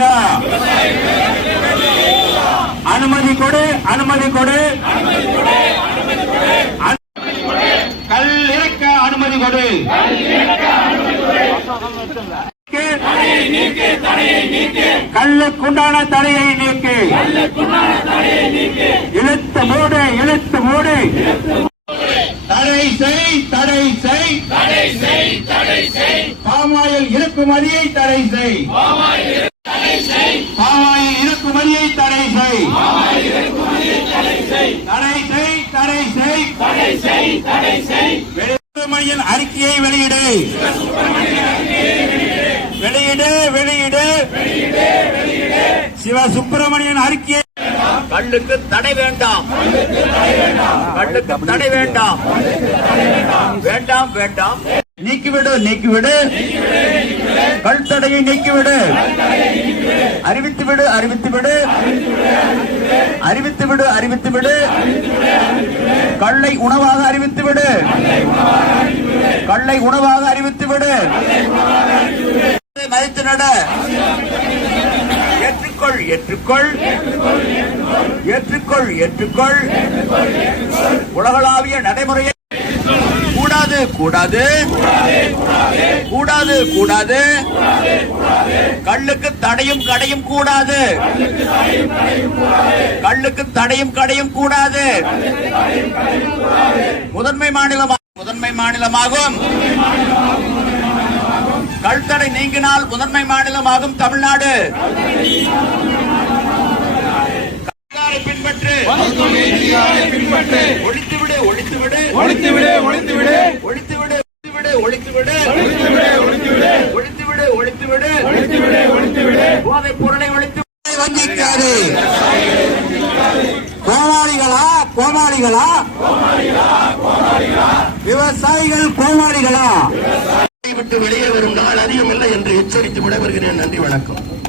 வெளியேறுதா? அனுமதி கொடு, அனுமதி கொடு, கல் இறக்க அனுமதி கொடு. கல்லுக்குண்டான தடையை நீக்கு. இழுத்து மூடு, இழுத்து மூடு. தடை செய், தடை செய், தடை செய், தடை செய். பாமாயில் இறக்குமதியை தடை செய். பாமாயில் இறக்குமதியை தடை செய். தடை செய், தடை செய், தடை செய், தடை செய். சுப்பிரமணியன் அறிக்கையை வெளியிடு. வெளியிடு, வெளியிடு. சிவ சுப்பிரமணியன் அறிக்கையை. கல்லுக்கு தடை வேண்டாம், கல்லுக்கு தடை வேண்டாம், வேண்டாம் வேண்டாம். நீக்கிவிடு, நீக்கிவிடு. கல் தடையை நீக்கிவிடு. அறிவித்துவிடு, அறிவித்துவிடு, அறிவித்துவிடு, அறிவித்துவிடு. கல்லை உணவாக அறிவித்துவிடு. கல்லை உணவாக அறிவித்துவிடு. மதித்து நட. ஏற்றுக்கொள், ஏற்றுக்கொள், ஏற்றுக்கொள், ஏற்றுக்கொள். உலகளாவிய நடைமுறையை கூடாது, கூடாது, கூடாது, கூடாது. கல்லுக்கு தடையும் கடையும் கூடாது. கல்லுக்கு தடையும் கடையும் கூடாது. முதன்மை மாநிலமாகும். கல் தடை நீங்கினால் முதன்மை மாநிலமாகும் தமிழ்நாடு. பின்பற்று, ஒழித்துவிடு, ஒழித்துவிடு, ஒழித்துவிடு, ஒழித்துவிடு, ஒழித்துவிடு, ஒழித்துவிடு, ஒழித்துவிடு, ஒழித்துவிடு, ஒழித்துவிடு, ஒழித்துவிடு, ஒழித்துவிடு. போதைப் பொருளை ஒழித்து வஞ்சிக்காது. கோமாளிகளா, கோமாளிகளா, விவசாயிகள் கோமாளிகளா? விட்டு வெளியே வரும் நாள் அதிகம் இல்லை என்று எச்சரித்து விட வருகிறேன். நன்றி, வணக்கம்.